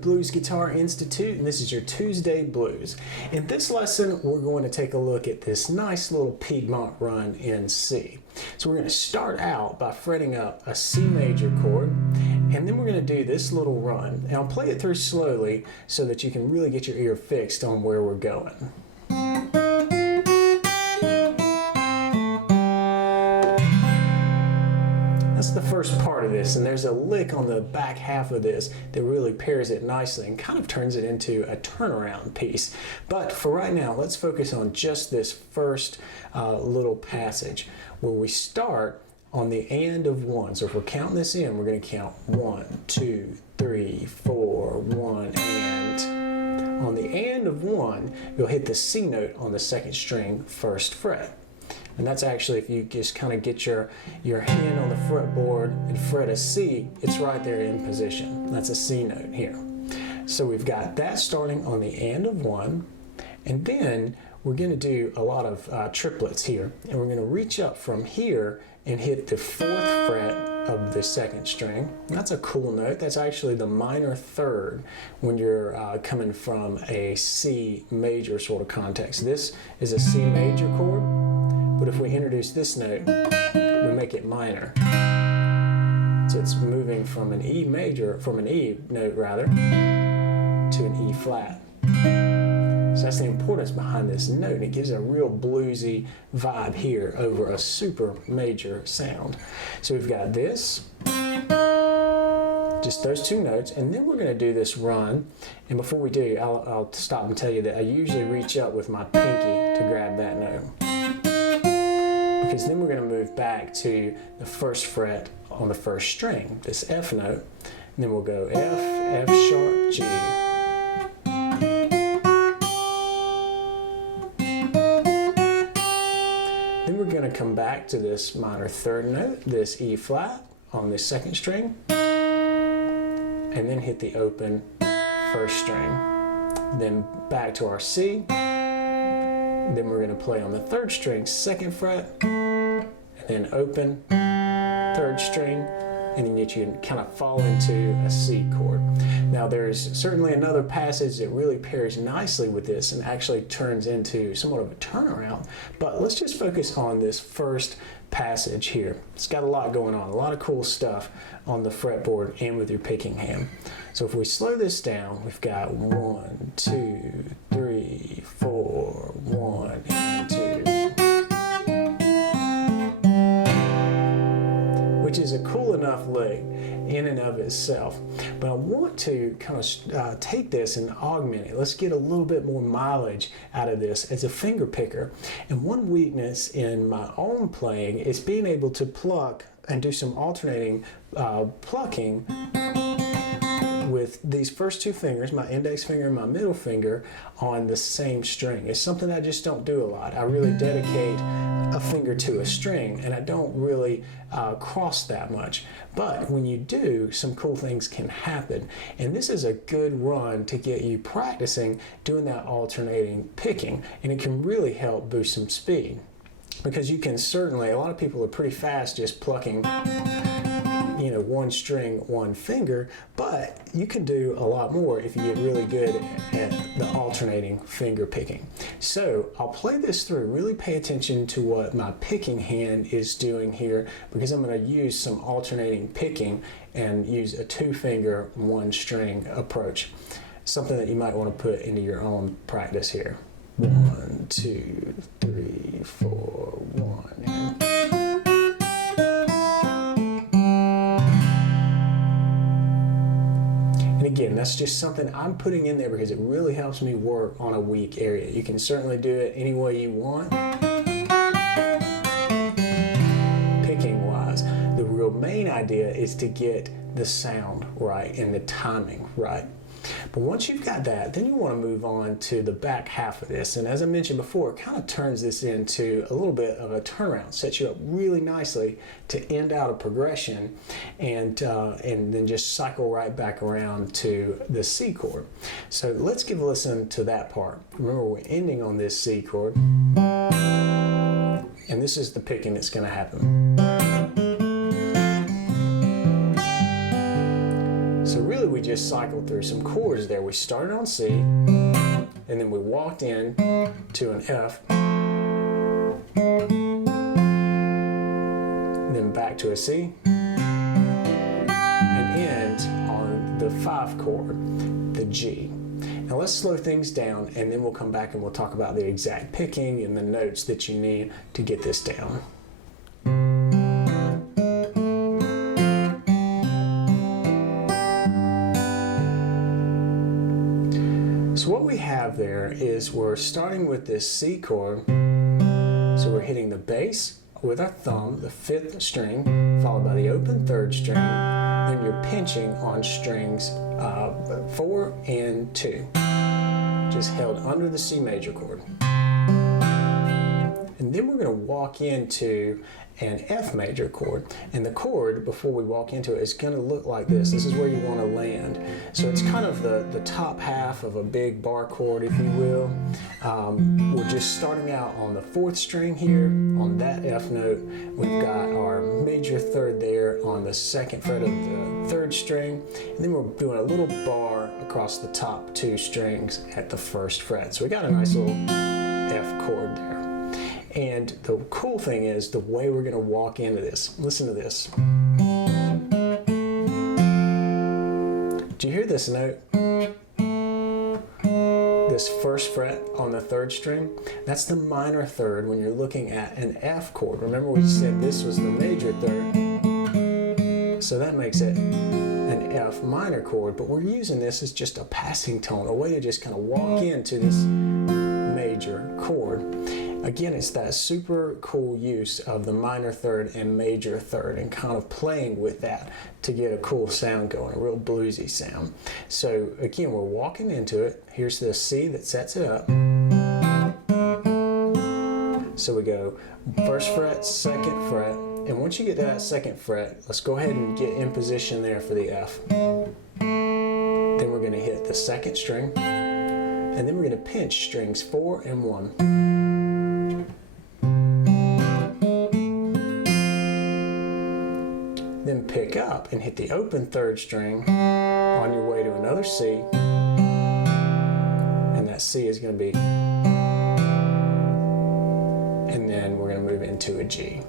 Blues Guitar Institute, and this is your Tuesday Blues. In this lesson, we're going to take a look at this nice little Piedmont run in C. So we're going to start out by fretting up a C major chord, and then we're going to do this little run. And I'll play it through slowly so that you can really get your ear fixed on where we're going. That's the first part of this, and there's a lick on the back half of this that really pairs it nicely and kind of turns it into a turnaround piece. But for right now, let's focus on just this first little passage where we start on the and of one. So if we're counting this in, we're going to count 1, 2, 3, 4, 1, and. On the and of one, you'll hit the C note on the second string, first fret. And that's actually, if you just kind of get your hand on the fretboard and fret a C, it's right there in position. That's a C note here. So we've got that starting on the and of one, and then we're going to do a lot of triplets here. And we're going to reach up from here and hit the 4th fret of the second string. And that's a cool note. That's actually the minor third when you're coming from a C major sort of context. This is a C major chord. But if we introduce this note, we make it minor. So it's moving from an E major, from an E note rather, to an E flat. So that's the importance behind this note, and it gives a real bluesy vibe here over a super major sound. So we've got this, just those two notes, and then we're going to do this run. And before we do, I'll stop and tell you that I usually reach up with my pinky to grab that note. Because then we're going to move back to the first fret on the first string, this F note, and then we'll go F, F sharp, G. Then we're going to come back to this minor third note, this E flat on the second string, and then hit the open first string. Then back to our C. Then we're going to play on the third string, second fret, and then open, third string, and then you can kind of fall into a C chord. Now there's certainly another passage that really pairs nicely with this and actually turns into somewhat of a turnaround, but let's just focus on this first passage here. It's got a lot going on, a lot of cool stuff on the fretboard and with your picking hand. So if we slow this down, we've got 1, 2, 3, 4, 1, and 2. Which is a cool enough lick in and of itself. But I want to kind of take this and augment it. Let's get a little bit more mileage out of this as a finger picker. And one weakness in my own playing is being able to pluck and do some alternating plucking with these first two fingers, my index finger and my middle finger, on the same string. It's something I just don't do a lot. I really dedicate a finger to a string, and I don't really cross that much. But when you do, some cool things can happen. And this is a good run to get you practicing doing that alternating picking, and it can really help boost some speed. Because you can certainly, a lot of people are pretty fast just plucking, you know, one string, one finger, but you can do a lot more if you get really good at the alternating finger picking. So I'll play this through, really pay attention to what my picking hand is doing here, because I'm going to use some alternating picking and use a 2-finger, 1-string approach. Something that you might want to put into your own practice here. 1, 2, 3, 4, 1, and... Again, that's just something I'm putting in there because it really helps me work on a weak area. You can certainly do it any way you want, picking wise. The real main idea is to get the sound right and the timing right. But once you've got that, then you want to move on to the back half of this. And as I mentioned before, it kind of turns this into a little bit of a turnaround, sets you up really nicely to end out a progression and then just cycle right back around to the C chord. So let's give a listen to that part. Remember, we're ending on this C chord, and this is the picking that's going to happen. So really, really we just cycled through some chords there. We started on C, and then we walked in to an F, then back to a C, and end on the 5 chord, the G. Now let's slow things down, and then we'll come back and we'll talk about the exact picking and the notes that you need to get this down. So what we have there is we're starting with this C chord. So we're hitting the bass with our thumb, the 5th string, followed by the open 3rd string. Then you're pinching on strings 4 and 2, just held under the C major chord. And then we're going to walk into an F major chord. And the chord, before we walk into it, is going to look like this. This is where you want to land. So it's kind of the top half of a big bar chord, if you will. We're just starting out on the 4th string here, on that F note. We've got our major 3rd there on the 2nd fret of the 3rd string. And then we're doing a little bar across the top 2 strings at the 1st fret. So we got a nice little F chord there. And the cool thing is the way we're going to walk into this. Listen to this. Do you hear this note? This 1st fret on the 3rd string? That's the minor 3rd when you're looking at an F chord. Remember we said this was the major 3rd. So that makes it an F minor chord, but we're using this as just a passing tone, a way to just kind of walk into this major chord. Again, it's that super cool use of the minor 3rd and major 3rd and kind of playing with that to get a cool sound going, a real bluesy sound. So again, we're walking into it. Here's the C that sets it up. So we go 1st fret, 2nd fret, and once you get to that 2nd fret, let's go ahead and get in position there for the F. Then we're going to hit the 2nd string, and then we're going to pinch strings 4 and 1. Then pick up and hit the open 3rd string on your way to another C, and that C is going to be, and then we're going to move into a G.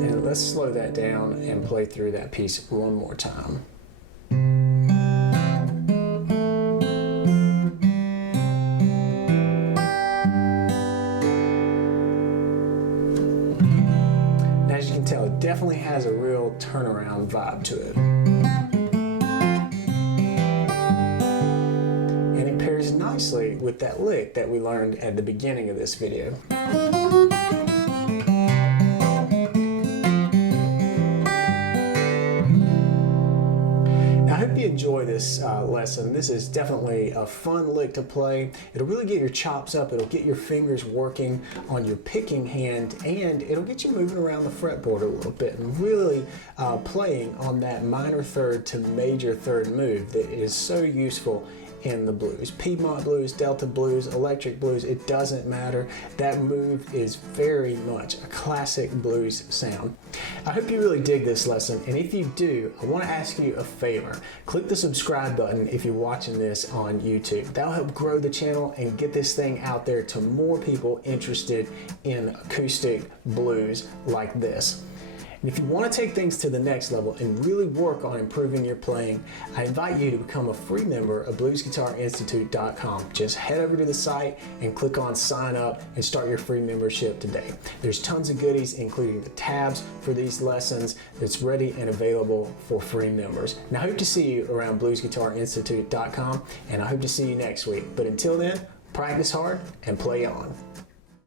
And let's slow that down and play through that piece one more time. As you can tell, it definitely has a real turnaround vibe to it. And it pairs nicely with that lick that we learned at the beginning of this video. I hope you enjoy this lesson. This is definitely a fun lick to play. It'll really get your chops up, it'll get your fingers working on your picking hand, and it'll get you moving around the fretboard a little bit and really playing on that minor 3rd to major 3rd move that is so useful in the blues. Piedmont Blues, Delta Blues, Electric Blues, it doesn't matter. That move is very much a classic blues sound. I hope you really dig this lesson, and if you do, I want to ask you a favor. Click the subscribe button if you're watching this on YouTube. That'll help grow the channel and get this thing out there to more people interested in acoustic blues like this. And if you want to take things to the next level and really work on improving your playing, I invite you to become a free member of bluesguitarinstitute.com. Just head over to the site and click on sign up and start your free membership today. There's tons of goodies, including the tabs for these lessons that's ready and available for free members. And I hope to see you around bluesguitarinstitute.com, and I hope to see you next week. But until then, practice hard and play on.